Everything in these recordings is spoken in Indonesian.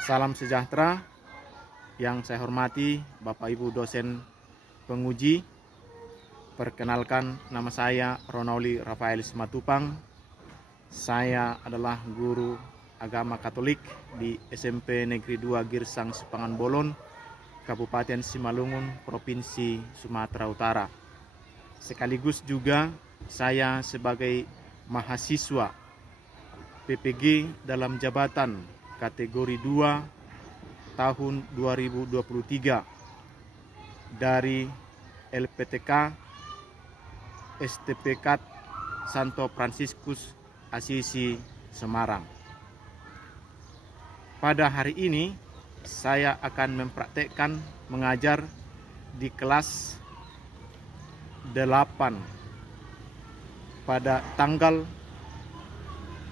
Salam sejahtera yang saya hormati Bapak Ibu dosen penguji. Perkenalkan, nama saya Ronoli Rafael Simatupang. Saya adalah guru agama Katolik di SMP Negeri 2 Girsang Sepangan Bolon, Kabupaten Simalungun, Provinsi Sumatera Utara. Sekaligus juga saya sebagai mahasiswa PPG dalam jabatan kategori 2 tahun 2023 dari LPTK STPK Santo Fransiskus Asisi Semarang. Pada hari ini saya akan mempraktekkan mengajar di kelas 8 pada tanggal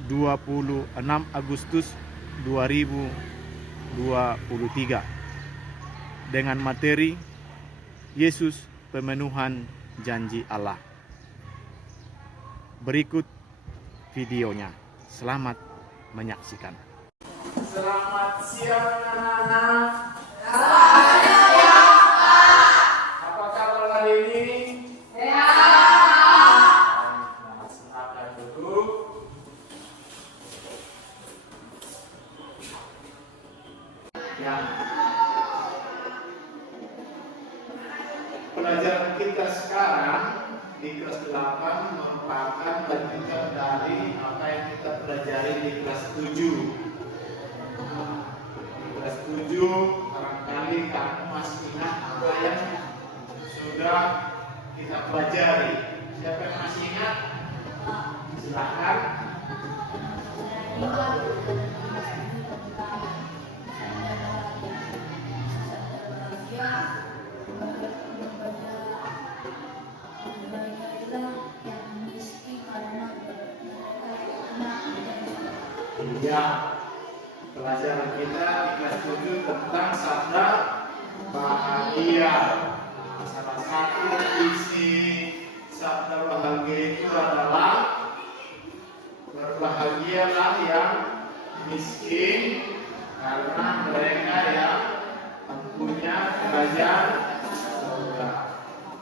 26 Agustus 2023 dengan materi Yesus pemenuhan janji Allah. Berikut videonya. Selamat menyaksikan. Selamat siang anak-anak. Selamat siang, Pak. Apa kabar hari ini? Sehat. Silakan duduk. Ya. Pelajaran kita sekarang di kelas 8 merupakan lanjutan dari apa yang kita pelajari di kelas 7. Di kelas 7 barangkali kamu masih ingat apa yang sudah kita pelajari. Siapa yang masih ingat? Silakan. Ya, pelajaran kita di kelas 7 tentang sabda bahagia. Salah satu isi sabda bahagia itu adalah berbahagialah yang miskin karena mereka yang mempunyai kerajaan surga.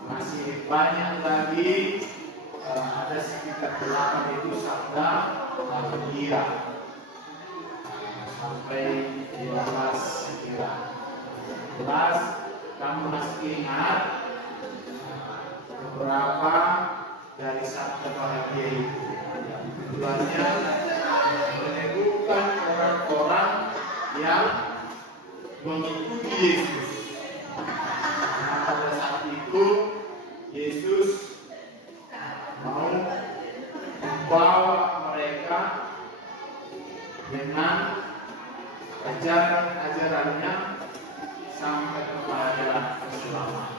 Masih banyak lagi, ada sekitar 8 itu sabda bahagia. Sampai 12 kira. 11 kamu masih ingat beberapa dari sabda bahagia itu. Tujuannya meneguhkan orang-orang yang mengikuti Yesus. Nah, pada saat itu Yesus mau membawa mereka dengan ajaran-ajarannya sampai kepada keselamatan.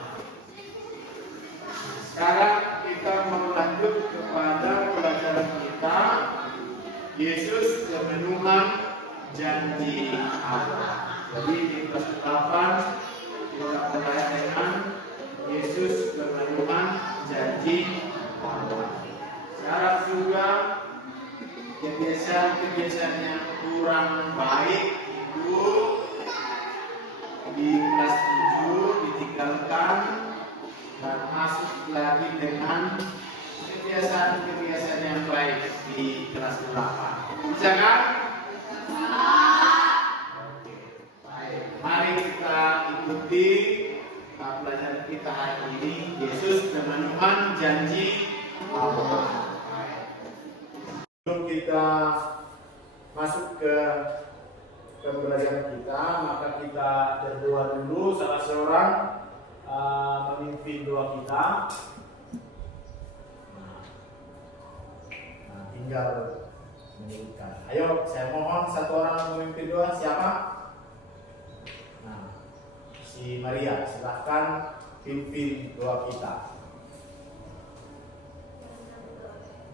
Sekarang kita melanjut kepada pelajaran kita, Yesus pemenuhan janji Allah. Jadi di kelas 8 kita mulai dengan Yesus pemenuhan janji Allah. Sekarang juga kebiasaan-kebiasaan yang kurang baik itu di kelas 7 ditinggalkan dan masuk lagi dengan kebiasaan-kebiasaan yang baik di kelas 8. Bisa kan? Oke, baik. Mari kita ikuti pelajaran kita hari ini, Yesus pemenuhan janji Allah. Sebelum kita masuk ke pembelajaran kita, maka kita berdoa dulu. Salah seorang memimpin doa kita. Nah, tinggal menyebutkan. Ayo, saya mohon satu orang memimpin doa. Siapa? Nah, si Maria, silahkan pimpin doa kita.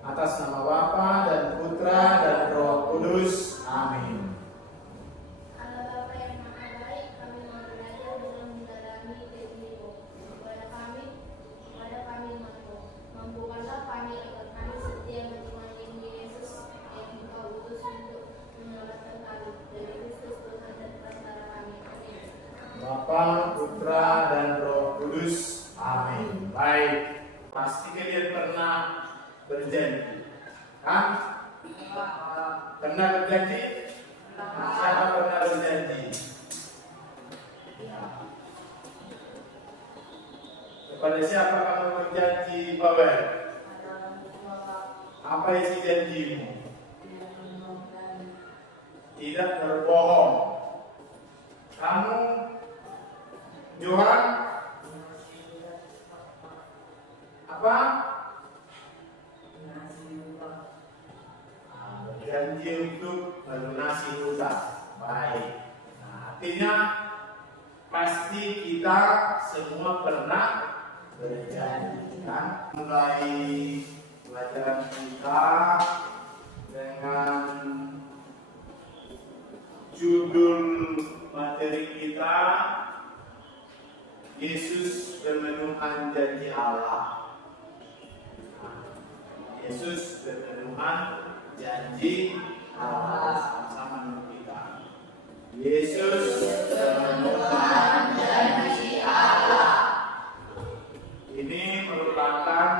Atas nama Bapa dan Putra dan Roh Kudus. Amin. Allah Bapa yang Maha Baik, kami mau belajar dengan mendalami firman-Mu. Kepada kami mampukanlah kami agar kami setia mengimani Yesus yang Engkau utus untuk menyelamatkan kami dari Kristus Tuhan dan Bapa, Putra, dan Roh Kudus. Amin. Baik, pasti kalian pernah berjanji, kan? Pernah berjanji? Siapa pernah berjanji? Ya. Kepada siapa kamu berjanji, Bawel? Apa isi janjimu? Tidak berbohong. Kamu, Johan, apa? Berjanji untuk melunasi hutang. Baik. Nah, artinya pasti kita semua pernah berjanji, kan? Mulai pelajaran kita dengan judul materi kita, Yesus pemenuhan janji Allah. Yesus pemenuhan janji Allah. Sama-sama dengan kita. Yesus pemenuhan janji Allah. Ini merupakan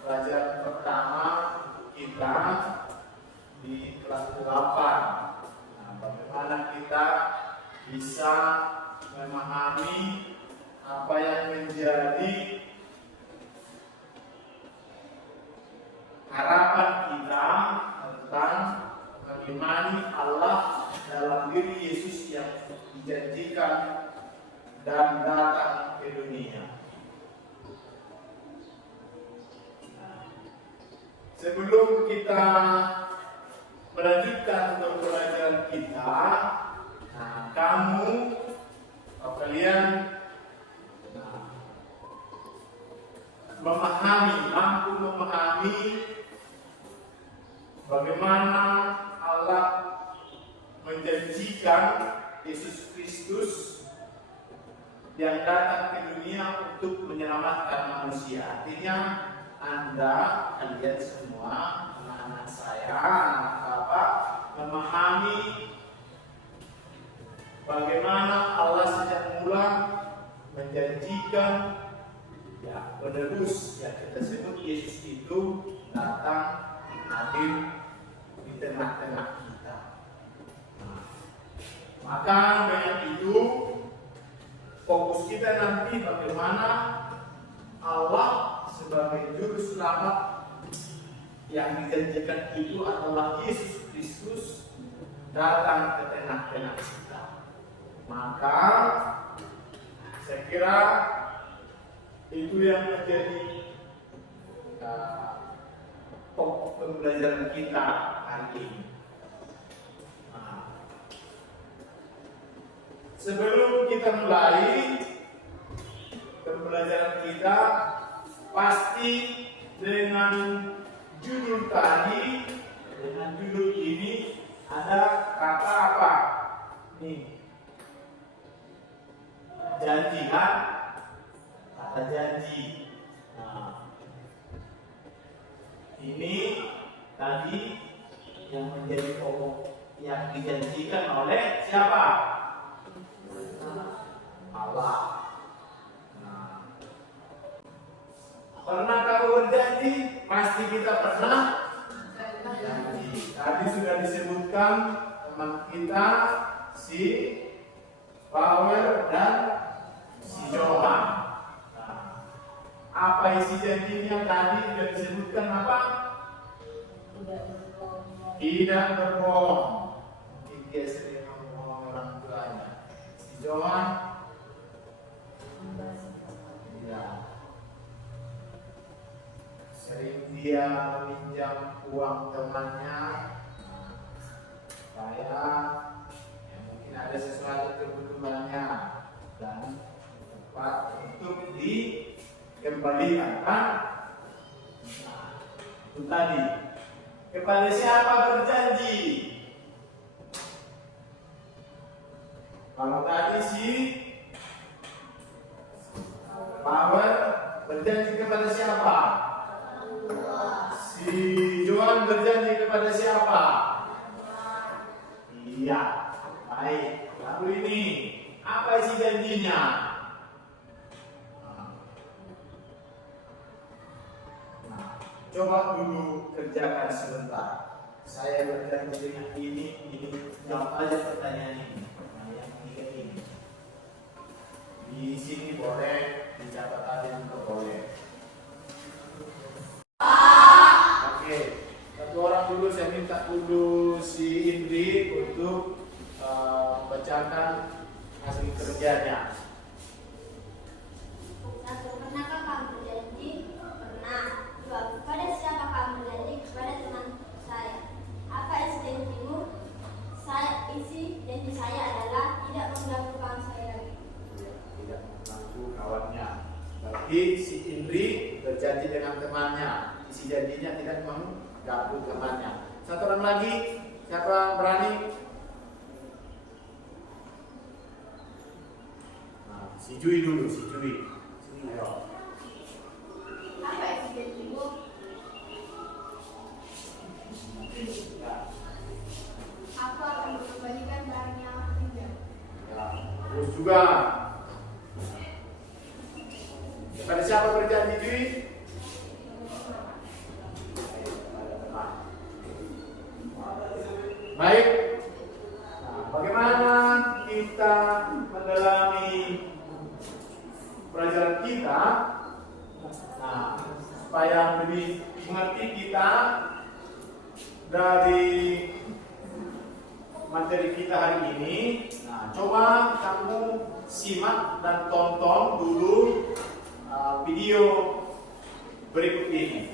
pelajaran pertama kita di kelas 8. Bagaimana kita bisa memahami apa yang menjadi harapan kita tentang mengimani Allah dalam diri Yesus yang dijanjikan dan datang ke dunia. Sebelum kita melanjutkan untuk pelajaran kita, kamu atau kalian mampu memahami bagaimana Allah menjanjikan Yesus Kristus yang datang ke dunia untuk menyelamatkan manusia. Artinya kalian semua, anak-anak saya, anak Bapak, memahami bagaimana Allah sejak mula menjanjikan penebus yang kita sebut Yesus itu datang hadir di tengah-tengah kita. Maka dengan itu fokus kita nanti bagaimana Allah sebagai juru selamat yang dijanjikan itu adalah Yesus Kristus datang ke tengah-tengah kita. Maka saya kira itu yang menjadi pokok pembelajaran kita hari ini. Sebelum kita mulai pembelajaran kita, pasti dengan judul tadi, dengan judul ini ada kata apa? Nih, janji kan? Kata janji. Ini tadi yang menjadi pokok yang dijanjikan oleh siapa? Allah. Pernah kamu berjanji? Pasti kita pernah janji. Tadi sudah disebutkan teman kita si Power dan si Johan. Apa isi janjinya tadi sudah disebutkan apa? Tidak berbohong. Dia sering membohong orang tuanya. Si Johan, sering dia meminjam uang temannya supaya mungkin ada sesuatu kebutuhannya dan tepat untuk dikembalikan, kan? Itu tadi. Kepada siapa berjanji? Kalau tadi si Power berjanji kepada siapa? Si Johan berjanji kepada siapa? Iya, baik. Lalu ini Apa isi janjinya? Nah, coba dulu kerjakan sebentar. Saya berjanji dengan ini. Jawab aja pertanyaan ini. Nah, yang tiga ini. Di sini boleh, dicatat aja juga boleh. Oke, satu orang dulu, saya minta dulu si Indri untuk membacakan hasil kerjanya. Satu, pernahkah kamu berjanji? Pernah. Dua, kepada siapa kamu berjanji? Kepada teman saya. Apa isi janjimu? Isi janji saya adalah tidak mengganggu kawan saya lagi. Tidak mengganggu kawannya. Berarti si Indri berjanji dengan temannya. Isi janjinya tidak mengganggu temannya. Satu orang lagi, siapa berani? Nah, si Jui dulu, si Jui. Sini, ayo. Apa isi janjimu? Ya, Aku akan mengembalikan barang yang aku pinjam. ya. Terus juga. Kepada siapa berjanji Jui? Baik. Nah, bagaimana kita mendalami pelajaran kita? Nah, supaya lebih mengerti kita dari materi kita hari ini. Nah, coba kamu simak dan tonton dulu video berikut ini.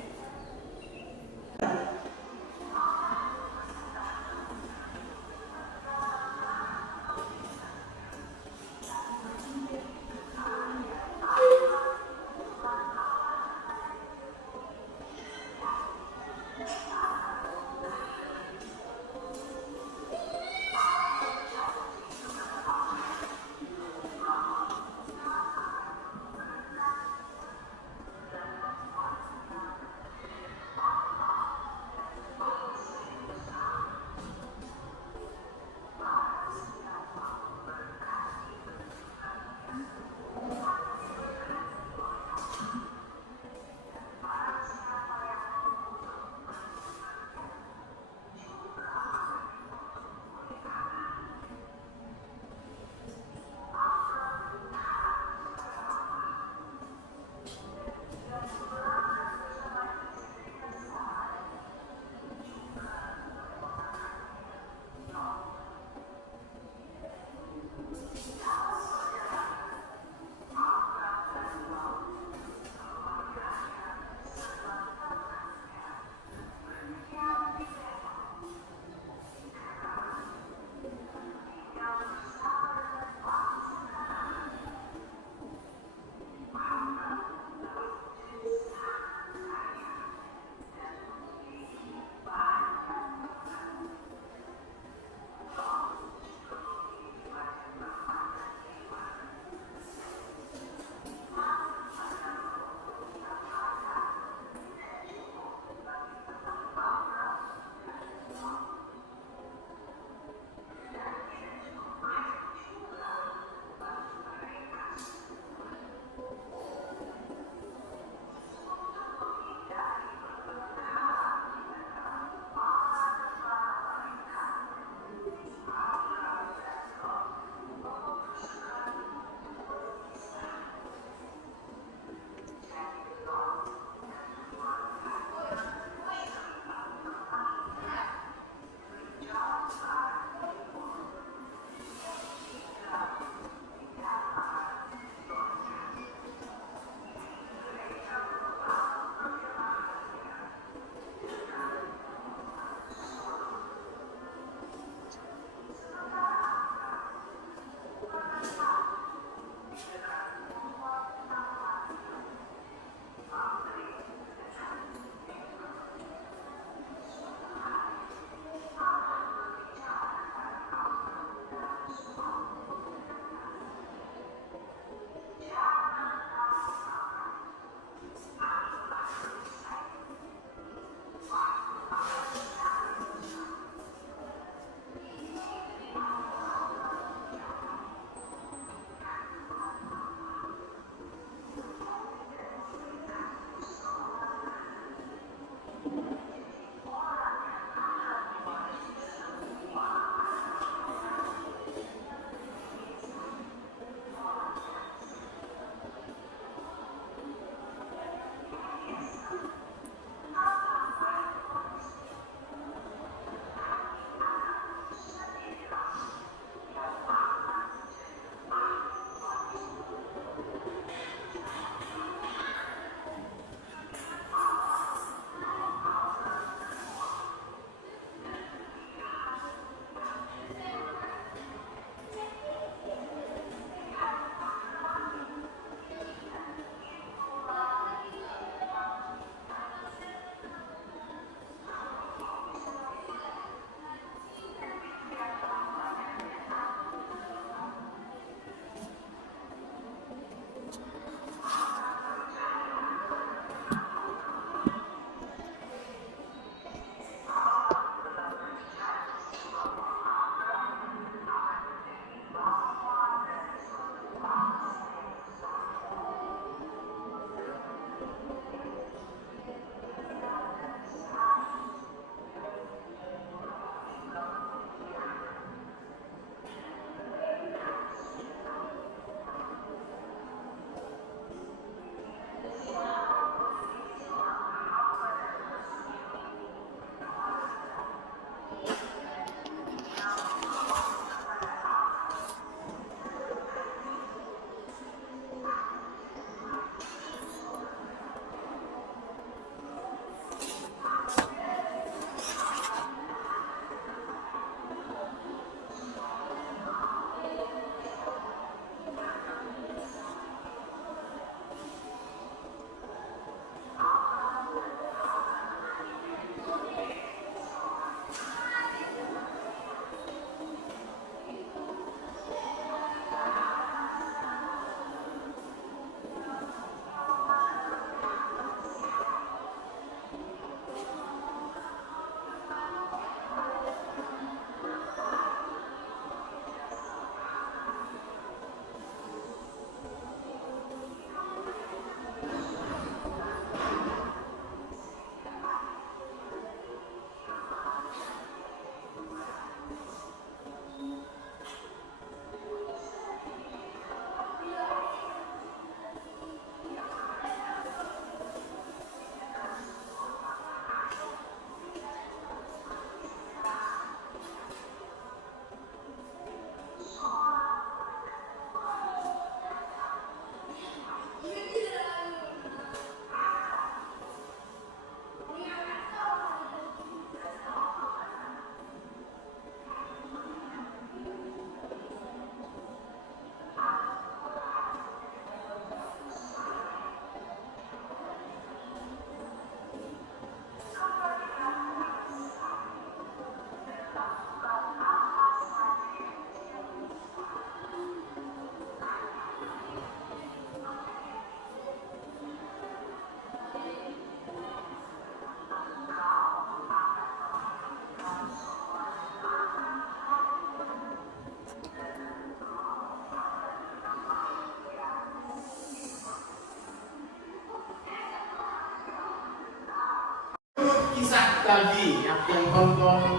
tadi yang tonton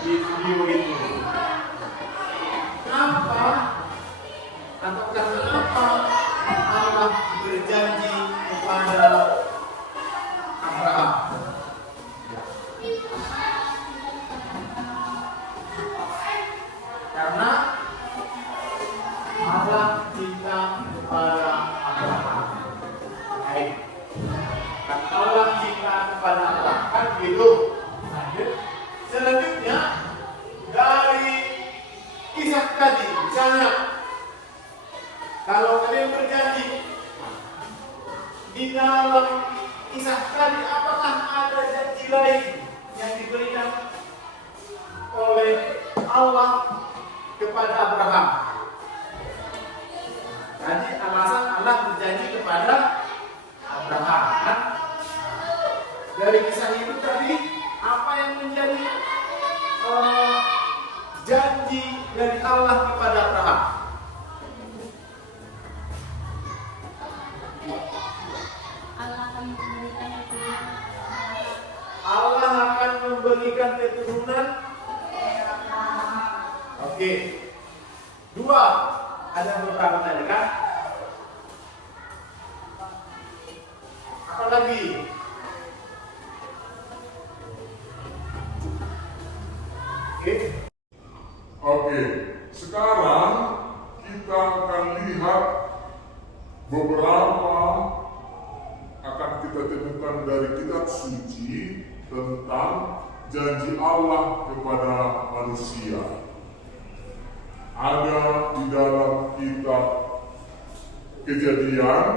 di video itu? Kenapa? Atau karena apa Allah berjanji kepada Abraham? Karena Allah cinta kepada Abraham. Baik. Karena Allah cinta kepada Abraham, kan gitu. Lanjut. Selanjutnya dari kisah tadi, misalnya kalau kalian berjanji di dalam kisah tadi, apakah ada janji lain yang diberikan oleh Allah kepada Abraham? Jadi alasan Allah berjanji kepada Abraham, kan? Dari kisah itu tadi, apa yang menjadi janji dari Allah kepada Abraham? Allah akan memberikan keturunan. Oke. Dua, ada beberapa tadi kan? Apa lagi? Oke, sekarang kita akan lihat beberapa akan kita temukan dari kitab suci tentang janji Allah kepada manusia. Ada di dalam kitab Kejadian,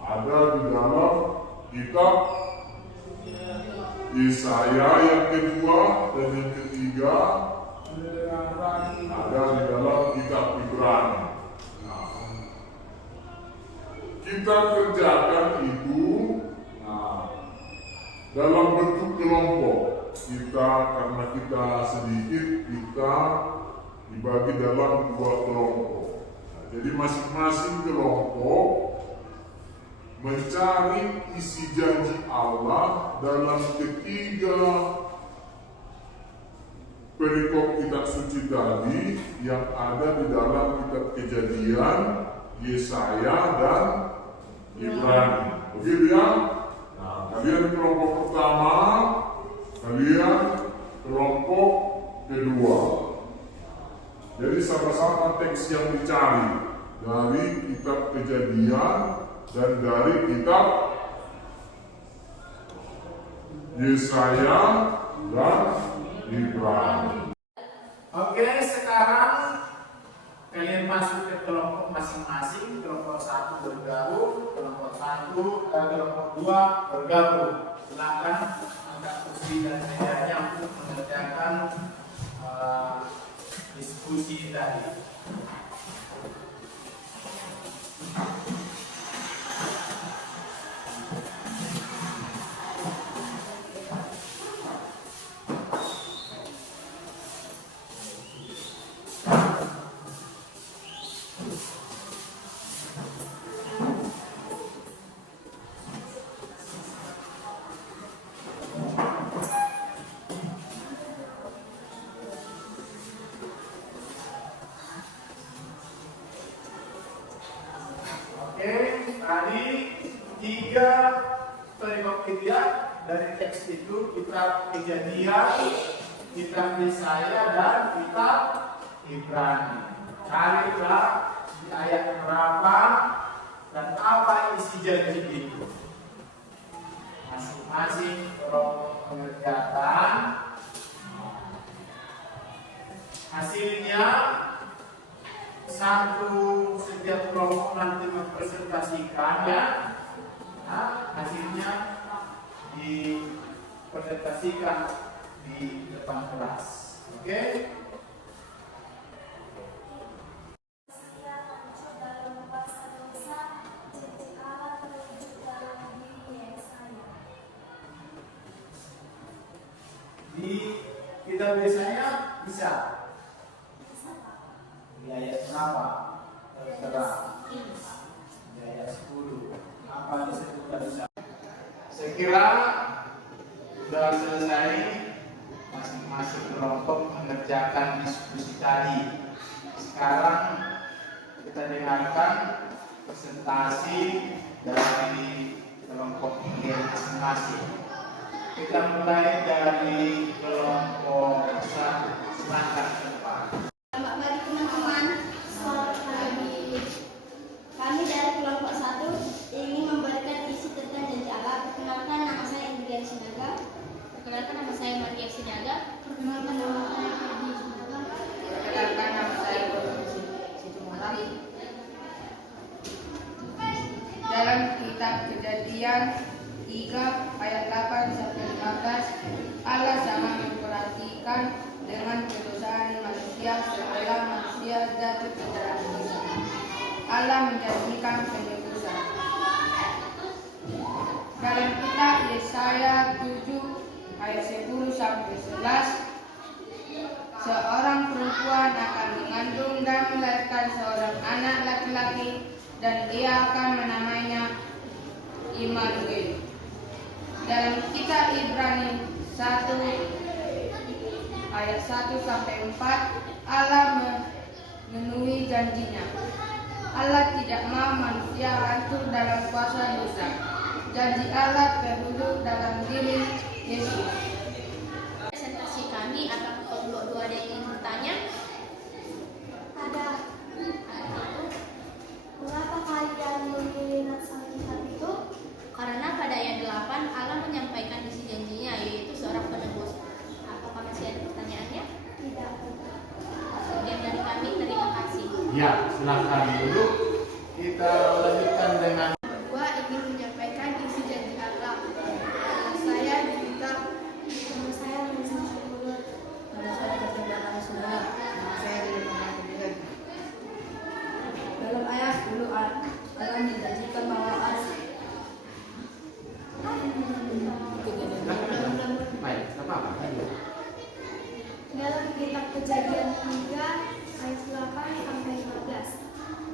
ada di dalam kitab Yesaya yang kedua dan yang ketiga, ada di dalam kitab Ibrani. Kita kerjakan itu dalam bentuk kelompok. Karena kita sedikit, kita dibagi dalam 2 kelompok. Jadi masing-masing kelompok mencari isi janji Allah dalam ketiga perikop kitab suci tadi yang ada di dalam kitab Kejadian, Yesaya, dan Ibrani. Begitu ya? Nah, kalian kelompok pertama, kalian kelompok kedua. Jadi sama-sama teks yang dicari dari kitab Kejadian dan dari kitab Yesaya dan Ibrani. Oke, sekarang kalian masuk ke kelompok masing-masing. Kelompok 1 bergabung, kelompok 2 bergabung. Silakan angkat kursi dan mejanya untuk mengerjakan diskusi tadi. Tadi 3 perikop kita dari teks itu, kitab Kejadian, kitab Yesaya, dan kitab Ibrani. Carilah di ayat berapa dan apa isi janji itu. Masing-masing kelompok mengerjakan. Hasilnya setiap kelompok nanti mempresentasikan ya. Nah, hasilnya dipresentasikan di depan kelas. Oke? Di kitab biasanya bisa. Di ayat berapa? Terserah. Di ayat 10. Apa disebutkan bisa? Saya kira telah selesai, masing-masing kelompok mengerjakan diskusi tadi. Sekarang kita dengarkan presentasi dari kelompok ini masing-masing. Kita mulai dari kelompok 1. Silakan Pak. Selamat pagi teman-teman. Selamat pagi. Kami dari kelompok 1 ingin memberikan isi tentang janji Allah. Perkenalkan, nama saya Indrian Sinaga. Perkenalkan, nama saya Maria Sinaga. Perkenalkan, nama saya Ferdi Sinaga. Perkenalkan, nama saya Situ Malam. Dalam kitab Kejadian 3 ayat 8 sampai 15, Allah sangat memperhatikan dengan kedosaan manusia setelah manusia jatuh ke dalam dosa. Allah menjanjikan penebusan. Dalam kitab Yesaya 7 ayat 10 sampai 11, seorang perempuan akan mengandung dan melahirkan seorang anak laki-laki, dan ia akan menamainya Immanuel. Dalam kitab Ibrani 1 ayat 1 sampai 4, Allah memenuhi janjinya. Allah tidak mau manusia hancur dalam kuasa dosa. Janji Allah terwujud dalam diri Yesus. Presentasi kami, apakah kelompok 2 ada yang ingin bertanya? Ada. Mengapa kalian memilih nats Alkitab itu? Karena pada ayat 8 Allah menyampaikan isi janjinya, yaitu seorang penebus. Apakah masih ada pertanyaannya? Tidak. Sekian dari kami, terima kasih. Ya, silakan dulu. Kita lanjutkan dengan Kedua ingin menyampaikan isi janji Allah. Saya juga. Nama saya Lisa Syukur. Nama saya Ketenggara Sunda. Nama saya Rilman Abdul. Dalam ayat 10 Allah menjanjikan bahwa ada baik, apa-apa. Dalam kitab Kejadian 3 ayat 8 sampai 15,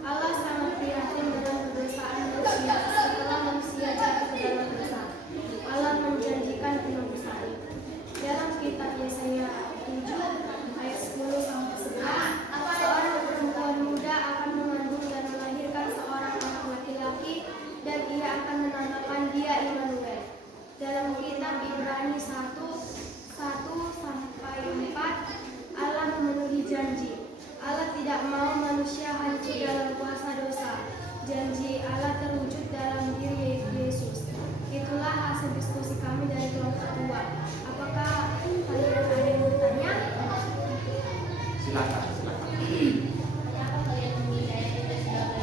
Allah sangat prihatin dengan kedosaan manusia setelah manusia jatuh ke dalam dosa. Allah menjanjikan penebusan. Dalam kitab Yesaya 7 ayat 10 sampai 11, seorang perempuan muda akan mengandung dan melahirkan seorang anak laki-laki, dan ia akan menamakan dia Immanuel. Dalam kitab Ibrani 1 sampai 4, Allah memenuhi janji. Allah tidak mau manusia hancur dalam kuasa dosa. Janji Allah terwujud dalam diri Yesus. Itulah hasil diskusi kami dari kelompok 2. Apakah kalian ada yang bertanya? Silakan. Kenapa kalian memilih ayat itu sebagai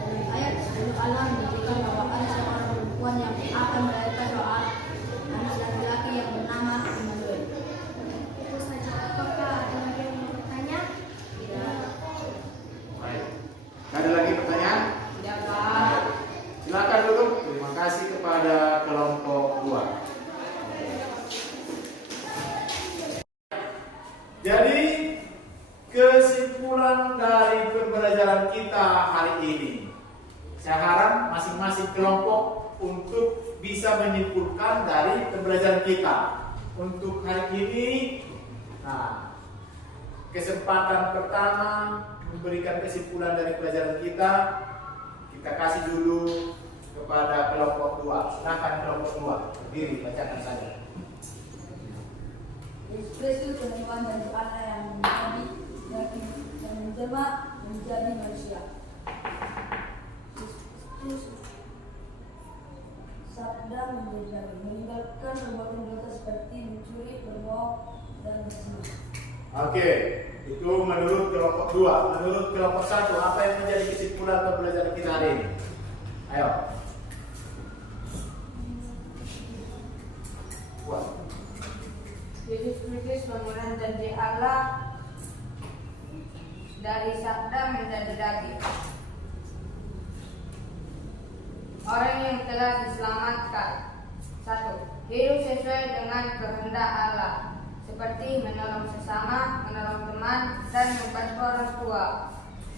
Dalam ayat 10 Allah menjanjikan bahwa ada seorang perempuan yang akan melahirkan seorang anak laki-laki yang bernama Immanuel. itu saja? Apakah ada lagi yang mau bertanya? Baik. Nggak ada lagi pertanyaan? Tidak, Pak. Silakan duduk. Terima kasih kepada kelompok 2. Jadi kesimpulan dari pembelajaran kita hari ini, saya harap masing-masing kelompok untuk bisa menyimpulkan dari pembelajaran kita. Untuk hari ini, nah, kesempatan pertama memberikan kesimpulan dari pelajaran kita kasih dulu kepada kelompok 2. Silakan kelompok 2 berdiri, bacakan saja. Yesus Kristus Tuhan dan Allah yang menjadi daging dan menjelma menjadi manusia. Yesus sabda menjadi daging, meninggalkan perbuatan dosa seperti mencuri, berbohong, dan berzina. Oke, itu menurut kelompok 2. Menurut kelompok 1, apa yang menjadi kesimpulan pembelajaran kita hari ini? Ayo. Buat. Yesus Kristus memenuhi janji Allah dari sabda menjadi daging. Orang yang telah diselamatkan, 1. Hidup sesuai dengan kehendak Allah, seperti menolong sesama, menolong teman, dan membantu orang tua.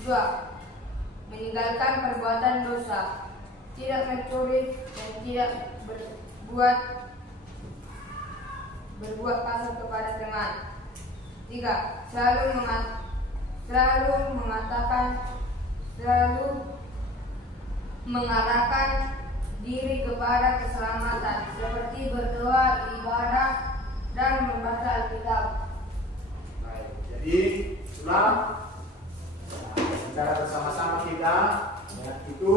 2. Meninggalkan perbuatan dosa, tidak mencuri dan tidak berbuat berbuat kasar kepada teman. 3. Selalu mengarahkan diri kepada keselamatan seperti berdoa, ibadah, dan membaca Alkitab. Baik, jadi itulah secara bersama-sama kita melihat itu.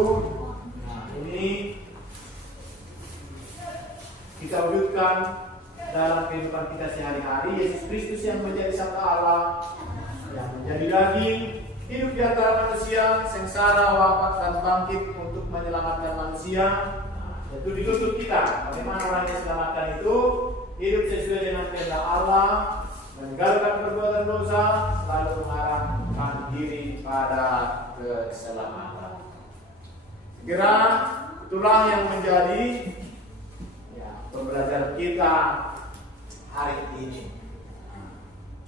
Nah, ini kita wujudkan dalam kehidupan kita sehari-hari. Yesus Kristus yang menjadi Sang Allah, yang menjadi daging, hidup di antara manusia, sengsara, wafat, dan bangkit untuk menyelamatkan manusia. Itu dituntut kita. Bagaimana orang yang diselamatkan itu hidup sesuai dengan kehendak Allah, meninggalkan perbuatan dosa, selalu mengarahkan diri pada keselamatan. Segera itulah yang menjadi pembelajaran kita hari ini.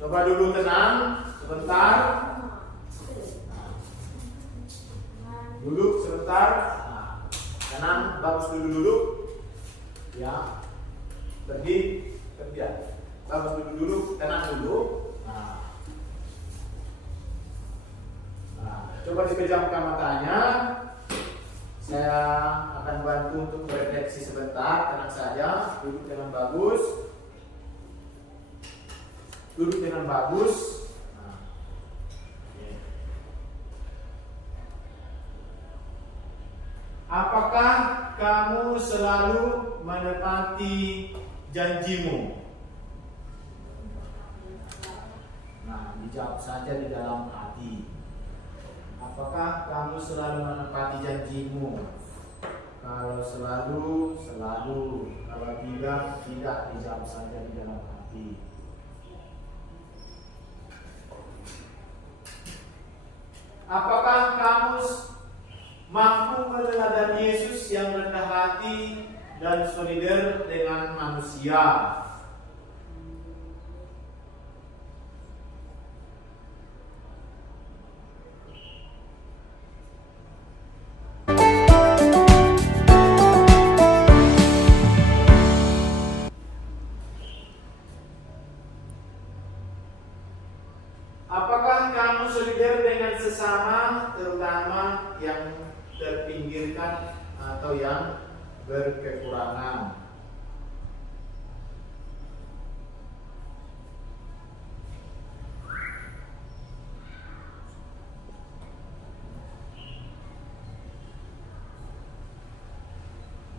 Coba dulu tenang sebentar. Duduk sebentar. Tenang, bagus dulu. Ya. Pergi kerja. Bagus dulu, tenang dulu. Coba dipejamkan matanya. Saya akan bantu untuk berefleksi sebentar. Tenang saja, duduk dengan bagus. Duduk dengan bagus. Apakah kamu selalu menepati janjimu? Nah, dijawab saja di dalam hati. Apakah kamu selalu menepati janjimu? Kalau selalu. Kalau tidak, dijawab saja di dalam hati. Apakah kamu mampu meneladani Yesus yang rendah hati dan solidar dengan manusia? Apakah kamu solidar dengan sesama, terutama yang terpinggirkan atau yang berkekurangan?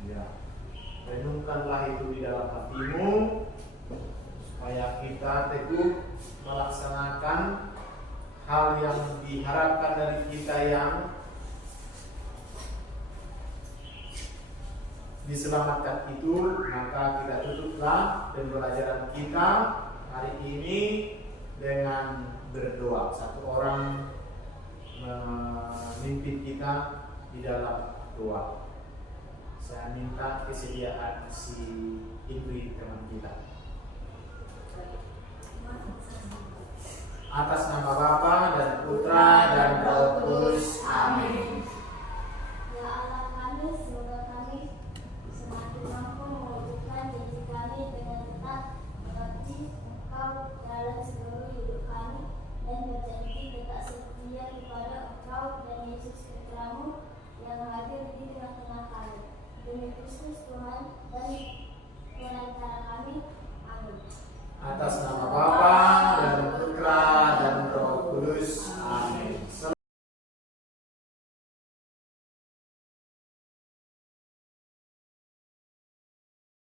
Ya, renungkanlah itu di dalam hatimu supaya kita teguh melaksanakan hal yang diharapkan dari kita yang diselamatkan itu. Maka kita tutuplah pembelajaran kita hari ini dengan berdoa. Satu orang memimpin kita di dalam doa. Saya minta kesediaan si Indri teman kita. Atas nama Bapa dan Putra dan Roh Kudus. Amin. Ya Allah kami, semoga kami semakin mampu mewujudkan janji kami dengan tetap mengabdi Engkau dalam seluruh hidup kami dan berjanji tetap setia kepada Engkau dan Yesus Putra-Mu yang hadir di tengah-tengah kami. Demi Kristus Tuhan dan penantara kami. Amin. Atas nama